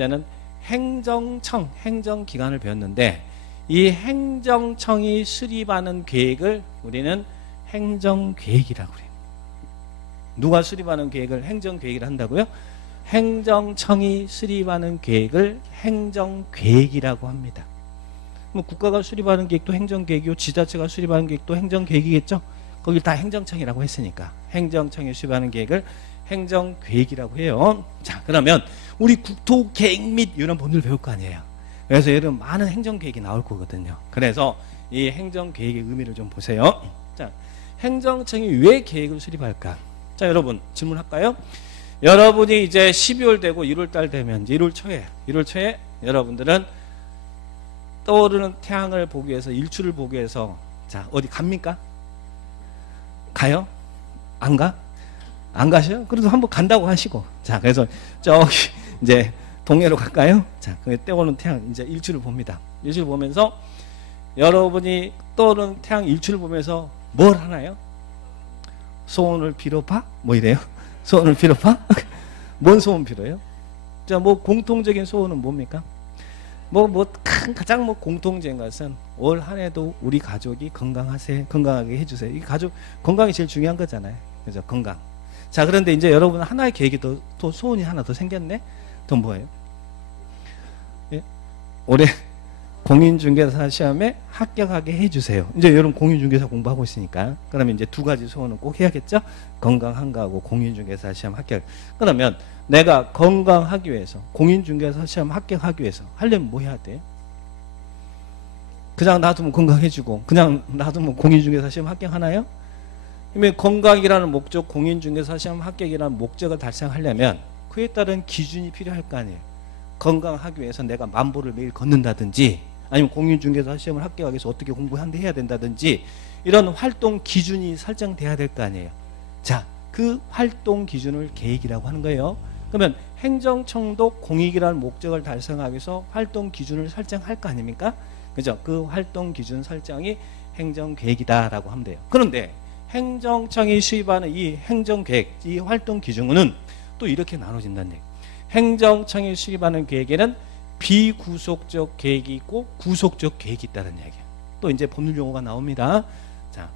이제는 행정청, 행정기관을 배웠는데 이 행정청이 수립하는 계획을 우리는 행정계획이라고 그래요. 누가 수립하는 계획을 행정계획이라 한다고요? 행정청이 수립하는 계획을 행정계획이라고 합니다. 뭐 국가가 수립하는 계획도 행정계획이고 지자체가 수립하는 계획도 행정계획이겠죠? 거길 다 행정청이라고 했으니까 행정청이 수립하는 계획을 행정계획이라고 해요. 자, 그러면 우리 국토계획 및 이런 법률 배울 거 아니에요. 그래서 여러분 많은 행정계획이 나올 거거든요. 그래서 이 행정계획의 의미를 좀 보세요. 자, 행정청이 왜 계획을 수립할까? 자, 여러분 질문할까요? 여러분이 이제 12월 되고 1월달 되면 1월 초에 여러분들은 떠오르는 태양을 보기 위해서 일출을 보기 위해서 자 어디 갑니까? 가요? 안 가? 안 가셔요? 그래도 한번 간다고 하시고 자 그래서 저기 이제 동해로 갈까요? 자 그 떠오르는 태양 이제 일출을 봅니다. 일출을 보면서 여러분이 떠오르는 태양 일출을 보면서 뭘 하나요? 소원을 빌어봐? 뭐 이래요? 소원을 빌어봐? 뭔 소원 빌어요? 자 뭐 공통적인 소원은 뭡니까? 가장 공통적인 것은 올 한 해도 우리 가족이 건강하게 해주세요. 이 가족 건강이 제일 중요한 거잖아요. 그죠? 건강. 자, 그런데 이제 여러분 하나의 계획이 또 소원이 하나 더 생겼네? 또 뭐예요? 예? 올해 공인중개사 시험에 합격하게 해주세요. 이제 여러분 공인중개사 공부하고 있으니까. 그러면 이제 두 가지 소원은 꼭 해야겠죠? 건강한 거하고 공인중개사 시험 합격. 그러면 내가 건강하기 위해서 공인중개사 시험 합격하기 위해서 하려면 뭐 해야 돼? 그냥 놔두면 건강해지고 그냥 놔두면 공인중개사 시험 합격하나요? 그러면 건강이라는 목적, 공인중개사 시험 합격이라는 목적을 달성하려면 그에 따른 기준이 필요할 거 아니에요. 건강하기 위해서 내가 만보를 매일 걷는다든지 아니면 공인중개사 시험을 합격하기 위해서 어떻게 공부해야 된다든지 이런 활동 기준이 설정돼야 될 거 아니에요. 자, 그 활동 기준을 계획이라고 하는 거예요. 그러면 행정청도 공익이라는 목적을 달성하기 위해서 활동 기준을 설정할 거 아닙니까? 그죠? 그 활동 기준 설정이 행정계획이다라고 하면 돼요. 그런데 행정청이 수립하는 이 행정계획, 이 활동 기준은 또 이렇게 나눠진다는 얘기예요. 행정청이 수립하는 계획에는 비구속적 계획이 있고 구속적 계획이 있다는 얘기예요. 또 이제 법률 용어가 나옵니다. 자,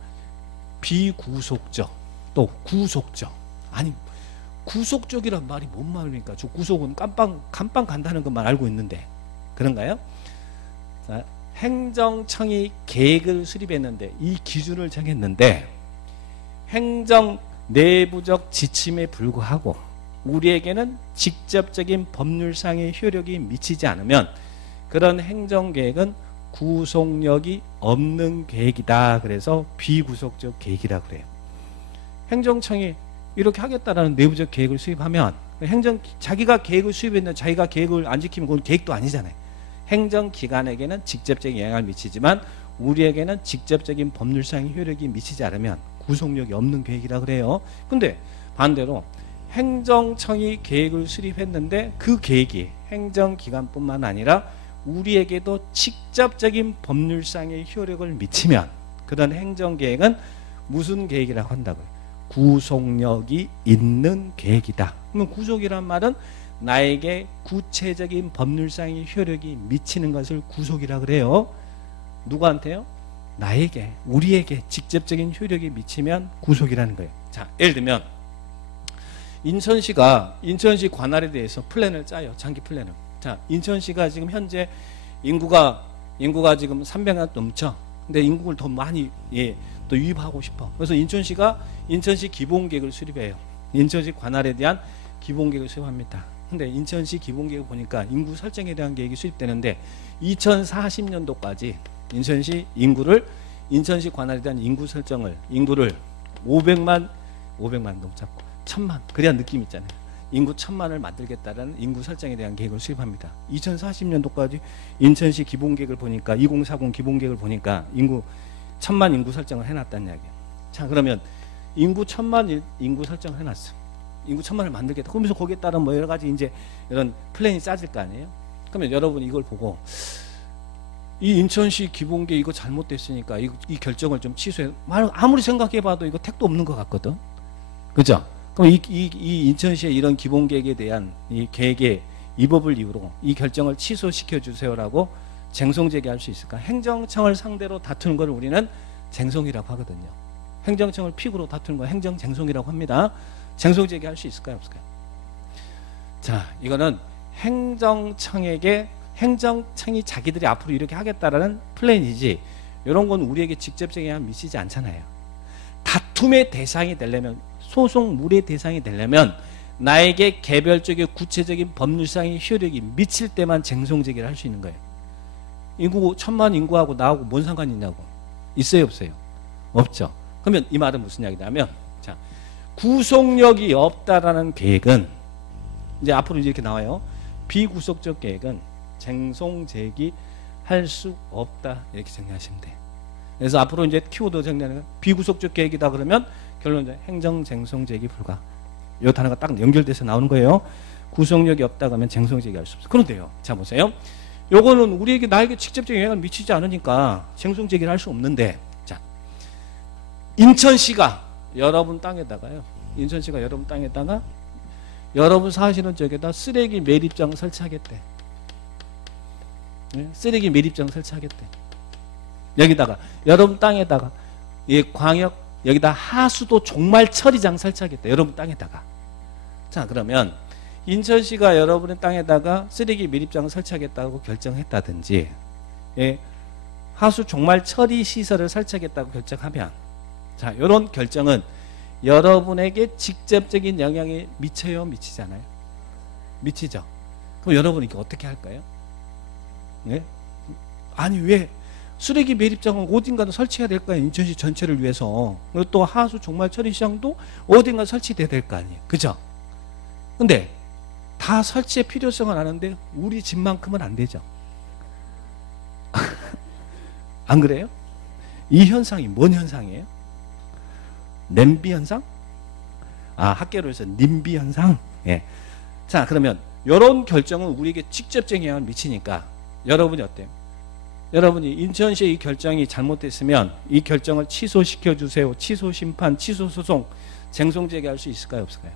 비구속적, 또 구속적. 아니, 구속적이란 말이 뭔 말입니까? 저 구속은 감방 간다는 것만 알고 있는데 그런가요? 자, 행정청이 계획을 수립했는데 이 기준을 정했는데 행정 내부적 지침에 불구하고 우리에게는 직접적인 법률상의 효력이 미치지 않으면 그런 행정계획은 구속력이 없는 계획이다. 그래서 비구속적 계획이라고 그래요. 행정청이 이렇게 하겠다라는 내부적 계획을 수립하면 자기가 계획을 수립했는데 자기가 계획을 안 지키면 그건 계획도 아니잖아요. 행정기관에게는 직접적인 영향을 미치지만 우리에게는 직접적인 법률상의 효력이 미치지 않으면 구속력이 없는 계획이라고 그래요. 근데 반대로 행정청이 계획을 수립했는데 그 계획이 행정기관뿐만 아니라 우리에게도 직접적인 법률상의 효력을 미치면 그런 행정계획은 무슨 계획이라고 한다고요? 구속력이 있는 계획이다. 그러면 구속이란 말은 나에게 구체적인 법률상의 효력이 미치는 것을 구속이라고 그래요. 누구한테요? 나에게, 우리에게 직접적인 효력이 미치면 구속이라는 거예요. 자, 예를 들면 인천시가 인천시 관할에 대해서 플랜을 짜요. 장기 플랜을. 자, 인천시가 지금 현재 인구가 지금 300만 넘죠. 근데 인구를 더 많이 또 유입하고 싶어. 그래서 인천시가 인천시 기본계획을 수립해요. 인천시 관할에 대한 기본계획을 수립합니다. 근데 인천시 기본계획을 보니까 인구 설정에 대한 계획이 수립되는데 2040년도까지 인천시 관할에 대한 인구 설정을 인구를 500만 너무 작고 1000만 그래야 느낌 있잖아요. 인구 1000만을 만들겠다는 인구 설정에 대한 계획을 수립합니다. 2040년도까지 인천시 기본계획을 보니까 2040 기본계획을 보니까 인구 1000만 인구 설정을 해놨다는 이야기예요. 자, 그러면 인구 1000만 인구 설정을 해놨어. 인구 1000만을 만들겠다. 그러면서 거기에 따른 뭐 여러 가지 이제 이런 플랜이 짜질 거 아니에요. 그러면 여러분 이걸 보고 이 인천시 기본계획 이거 잘못됐으니까 이 결정을 좀 취소해. 아무리 생각해봐도 이거 택도 없는 것 같거든. 그죠? 그럼 이 인천시의 이런 기본계획에 대한 이 계획의 이 결정을 이 법을 이유로 이 결정을 취소시켜 주세요라고 쟁송 제기할 수 있을까? 행정청을 상대로 다투는 걸 우리는 쟁송이라고 하거든요. 행정청을 픽으로 다투는 걸 행정쟁송이라고 합니다. 쟁송 제기할 수 있을까요? 없을까요? 자, 이거는 행정청이 자기들이 앞으로 이렇게 하겠다라는 플랜이지, 이런 건 우리에게 직접적인 영향을 미치지 않잖아요. 다툼의 대상이 되려면, 소송물의 대상이 되려면 나에게 개별적인 구체적인 법률상의 효력이 미칠 때만 쟁송 제기를 할 수 있는 거예요. 인구 1000만 인구하고 나하고 뭔 상관이 있냐고. 있어요, 없어요? 없죠. 그러면 이 말은 무슨 이야기냐면, 자, 구속력이 없다라는 계획은 이제 앞으로 이렇게 나와요. 비구속적 계획은 쟁송 제기할 수 없다, 이렇게 정리하시면 돼요. 그래서 앞으로 이제 키워드 정리하는 건 비구속적 계획이다 그러면 결론은 행정쟁송 제기 불가. 이 단어가 딱 연결돼서 나오는 거예요. 구속력이 없다 그러면 쟁송 제기할 수 없어. 그런데요, 자 보세요. 요거는 우리에게 나에게 직접적인 영향을 미치지 않으니까 쟁송 제기를 할 수 없는데, 자, 인천시가 여러분 땅에다가요. 인천시가 여러분 땅에다가 여러분 사시는 쪽에다 쓰레기 매립장 설치하겠대. 네? 쓰레기 매립장 설치하겠대. 여기다가 여러분 땅에다가 광역 여기다 하수도 종말 처리장 설치하겠대. 여러분 땅에다가. 자, 그러면 인천시가 여러분의 땅에다가 쓰레기 매립장을 설치하겠다고 결정했다든지, 예, 하수 종말 처리 시설을 설치하겠다고 결정하면, 자, 이런 결정은 여러분에게 직접적인 영향이 미쳐요, 미치지 않아요? 미치죠. 그럼 여러분이 어떻게 할까요? 네? 아니, 왜 쓰레기 매립장은 어딘가는 설치해야 될 거 아니에요? 인천시 전체를 위해서. 그리고 또 하수 종말 처리 시장도 어딘가 설치돼야 될 거 아니에요? 그죠? 근데 다 설치의 필요성은 아는데 우리 집만큼은 안 되죠. 안 그래요? 이 현상이 뭔 현상이에요? 냄비 현상? 아, 학계로 해서 님비 현상? 예. 자, 그러면 이런 결정은 우리에게 직접적인 영향을 미치니까 여러분이 어때요? 여러분이 인천시의 이 결정이 잘못됐으면 이 결정을 취소시켜 주세요. 취소 심판, 취소 소송, 쟁송 제기할 수 있을까요, 없을까요?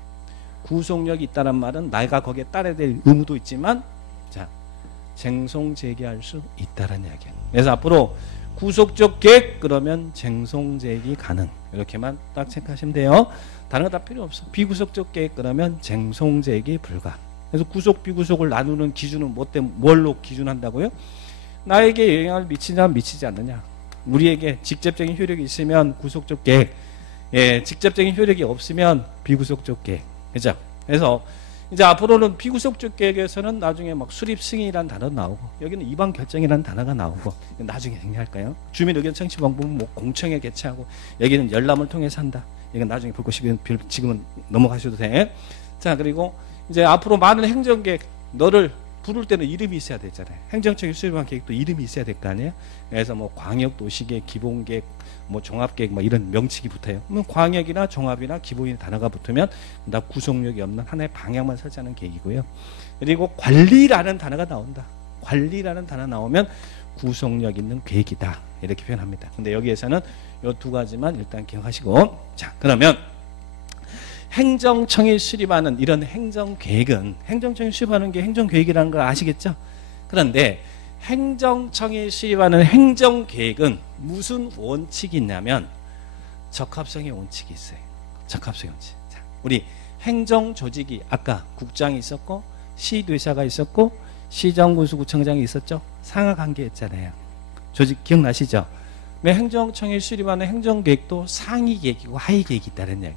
구속력이 있다는 말은 내가 거기에 따라야 될 의무도 있지만, 자, 쟁송 제기할 수 있다는 이야기예요. 그래서 앞으로 구속적 계획 그러면 쟁송 제기 가능, 이렇게만 딱 체크하시면 돼요. 다른 거 다 필요 없어. 비구속적 계획 그러면 쟁송 제기 불가. 그래서 구속 비구속을 나누는 기준은 뭘로 기준한다고요? 나에게 영향을 미치냐 미치지 않느냐. 우리에게 직접적인 효력이 있으면 구속적 계획, 예, 직접적인 효력이 없으면 비구속적 계획. 그죠? 그래서 이제 앞으로는 비구속적 계획에서는 나중에 막 수립 승인이라는 단어 나오고, 여기는 이반 결정이라는 단어가 나오고, 나중에 정리할까요? 주민 의견 청취 방법은 뭐 공청회 개최하고, 여기는 열람을 통해서 한다. 이건 나중에 볼 것이면 지금은 넘어가셔도 돼. 자, 그리고 이제 앞으로 많은 행정계획, 너를 부를 때는 이름이 있어야 되잖아요. 행정청이 수립한 계획도 이름이 있어야 될 거 아니에요? 그래서 뭐 광역도시계획, 기본계획, 뭐 종합계획, 뭐 이런 명칭이 붙어요. 그러면 광역이나 종합이나 기본이 단어가 붙으면 나 구속력이 없는 하나의 방향만 설치하는 계획이고요. 그리고 관리라는 단어가 나온다. 관리라는 단어 나오면 구속력 있는 계획이다, 이렇게 표현합니다. 근데 여기에서는 이 두 가지만 일단 기억하시고, 자, 그러면 행정청이 수립하는 이런 행정계획은, 행정청이 수립하는 게 행정계획이라는 걸 아시겠죠? 그런데 행정청이 수립하는 행정계획은 무슨 원칙이 있냐면 적합성의 원칙이 있어요. 적합성의 원칙. 자, 우리 행정조직이 아까 국장이 있었고 시도의사가 있었고 시정군수구청장이 있었죠. 상하관계였잖아요. 조직 기억나시죠? 왜 행정청이 수립하는 행정계획도 상위계획이고 하위계획이 있다는 얘기.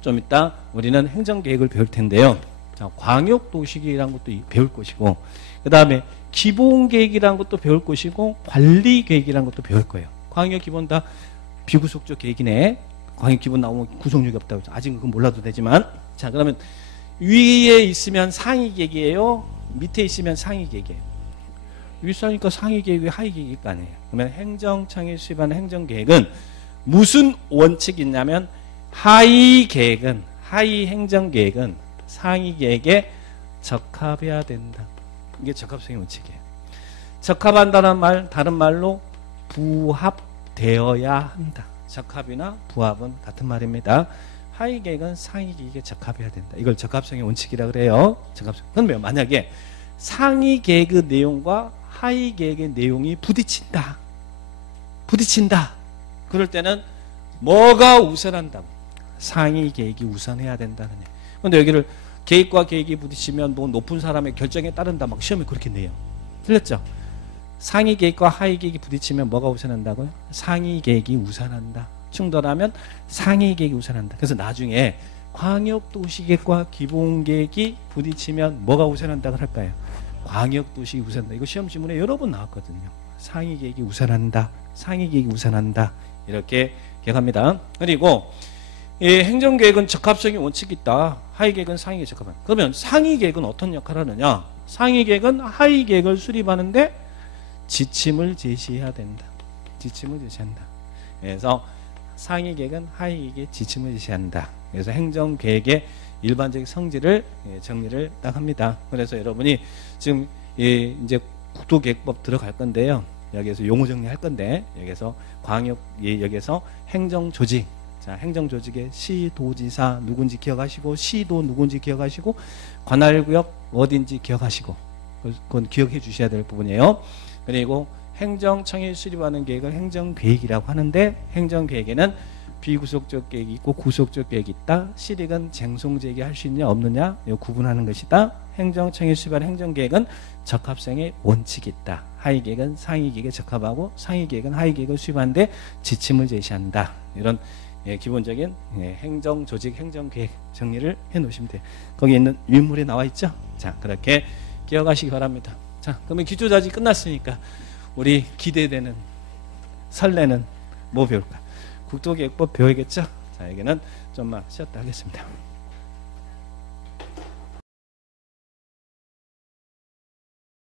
좀 이따 우리는 행정계획을 배울 텐데요. 자, 광역도시계획이라는 것도 배울 것이고, 그 다음에 기본계획이라는 것도 배울 것이고, 관리계획이라는 것도 배울 거예요. 광역기본 다 비구속적 계획이네. 광역기본 나오면 구속력이 없다고. 아직은 그건 몰라도 되지만. 자, 그러면 위에 있으면 상위계획이에요? 밑에 있으면 상위계획이에요? 윗사니까 상위계획이 하위계획일 거 아니에요. 그러면 행정청이 수립하는 행정계획은 무슨 원칙이 있냐면 하위 행정계획은 상위 계획에 적합해야 된다. 이게 적합성의 원칙이에요. 적합한다는 말, 다른 말로 부합되어야 한다. 적합이나 부합은 같은 말입니다. 하위 계획은 상위 계획에 적합해야 된다. 이걸 적합성의 원칙이라 그래요. 적합성. 그러면 만약에 상위 계획의 내용과 하위 계획의 내용이 부딪힌다. 그럴 때는 뭐가 우선한다고? 상위 계획이 우선해야 된다는 얘기. 그런데 여기를 계획과 계획이 부딪히면 뭐 높은 사람의 결정에 따른다. 막 시험에 그렇게 내요. 틀렸죠? 상위 계획과 하위 계획이 부딪히면 뭐가 우선한다고요? 상위 계획이 우선한다. 충돌하면 상위 계획이 우선한다. 그래서 나중에 광역도시계획과 기본계획이 부딪히면 뭐가 우선한다고 할까요? 광역도시계획이 우선한다. 이거 시험 지문에 여러 번 나왔거든요. 상위 계획이 우선한다. 상위 계획이 우선한다. 이렇게 기억합니다. 그리고 행정계획은 적합성이 원칙이 있다. 하위 계획은 상위 계획에 적합한다. 그러면 상위 계획은 어떤 역할을 하느냐? 상위 계획은 하위 계획을 수립하는데 지침을 제시해야 된다. 지침을 제시한다. 그래서 상위 계획은 하위 계획에 지침을 제시한다. 그래서 행정계획의 일반적인 성질을 정리를 딱 합니다. 그래서 여러분이 지금 이제 국토계획법 들어갈 건데요. 여기에서 용어 정리할 건데 여기서 여기서 행정조직. 자, 행정조직의 시도지사 누군지 기억하시고 시도 누군지 기억하시고 관할구역 어딘지 기억하시고 그건 기억해 주셔야 될 부분이에요. 그리고 행정청이 수립하는 계획을 행정계획이라고 하는데 행정계획에는 비구속적 계획이 있고 구속적 계획이 있다. 실익은 쟁송제기할 수 있느냐 없느냐 이거 구분하는 것이다. 행정청이 수립하는 행정계획은 적합성의 원칙이 있다. 하위계획은 상위계획에 적합하고 상위계획은 하위계획을 수립하는데 지침을 제시한다. 이런 기본적인 행정조직, 행정계획 정리를 해놓으시면 돼요. 거기 있는 유물에 나와 있죠? 자, 그렇게 기억하시기 바랍니다. 자, 그러면 기초자질 끝났으니까 우리 기대되는 설레는 뭐 배울까? 국토계획법 배워야겠죠? 자, 여기는 좀만 쉬었다 하겠습니다.